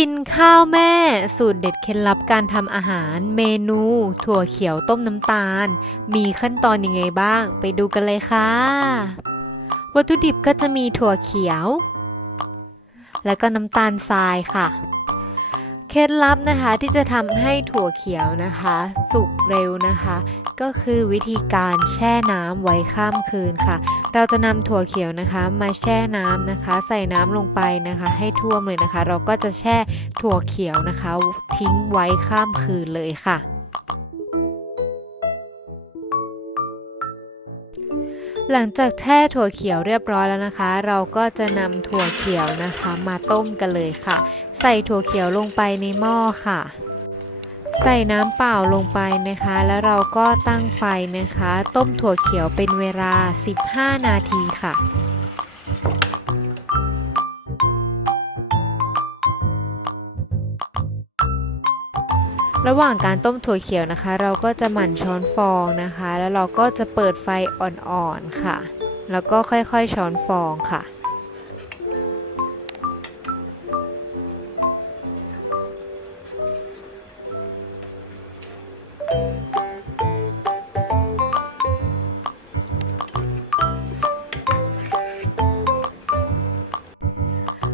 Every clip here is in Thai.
กินข้าวแม่ สูตรเด็ดเคล็ดลับการทำอาหาร เมนู ถั่วเขียวต้มน้ำตาล มีขั้นตอนยังไงบ้าง ไปดูกันเลยค่ะ วัตถุดิบก็จะมีถั่วเขียว แล้วก็น้ำตาลทรายค่ะ เคล็ดลับนะคะที่จะทำให้ถั่วเขียวนะคะ สุกเร็วนะคะ ก็คือวิธีการแช่น้ำไว้ข้ามคืนค่ะ เราจะนำถั่วเขียวนะคะ มาแช่น้ำนะคะ ใส่น้ำลงไปนะคะ ให้ท่วมเลยนะคะ เราก็จะแช่ถั่วเขียวนะคะ ทิ้งไว้ข้ามคืนเลยค่ะ หลังจากแช่ถั่วเขียวเรียบร้อยแล้วนะคะ เราก็จะนำถั่วเขียวนะคะ มาต้มกันเลยค่ะ ใส่ถั่วเขียวลงไปในหม้อค่ะ ใส่น้ำเปล่าลงไปนะคะ แล้วเราก็ตั้งไฟนะคะ ต้มถั่วเขียวเป็นเวลา 15 นาทีค่ะ ระหว่างการต้มถั่วเขียวนะคะ เราก็จะหมั่นช้อนฟองนะคะ แล้วเราก็จะเปิดไฟอ่อนๆค่ะ แล้วก็ค่อยๆช้อนฟองค่ะ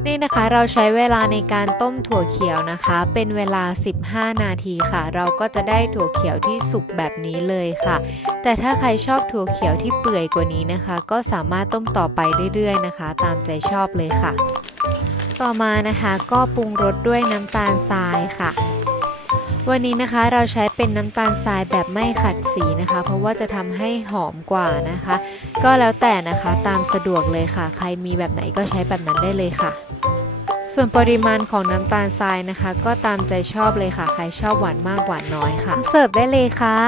นี่นะคะเราใช้เวลาในการต้มถั่วเขียวนะคะ เป็นเวลา 15 นาทีค่ะ เราก็จะได้ถั่วเขียวที่สุกแบบนี้เลยค่ะ แต่ถ้าใครชอบถั่วเขียวที่เปื่อยกว่านี้นะคะ ก็สามารถต้มต่อไปเรื่อยๆนะคะ ตามใจชอบเลยค่ะ ต่อมานะคะก็ปรุงรสด้วยน้ำตาลทรายค่ะ วันนี้นะคะเราใช้เป็นน้ำตาลทรายแบบไม่ขัดสีนะคะ เพราะว่าจะทำให้หอมกว่านะคะ ก็แล้วแต่นะคะตามสะดวกเลยค่ะ ใครมีแบบไหนก็ใช้แบบนั้นได้เลยค่ะ ส่วนปริมาณของน้ำตาลทรายนะคะ ก็ตามใจชอบเลยค่ะ ใครชอบหวานมากหวานน้อยค่ะ เสิร์ฟได้เลยค่ะ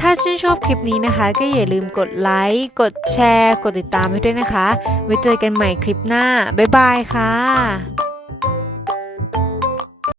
ถ้าชื่นชอบคลิปนี้นะคะ ก็อย่าลืมกดไลค์กดแชร์ กดติดตามให้ด้วยนะคะ ไว้เจอกันใหม่คลิปหน้าบ๊ายบายค่ะ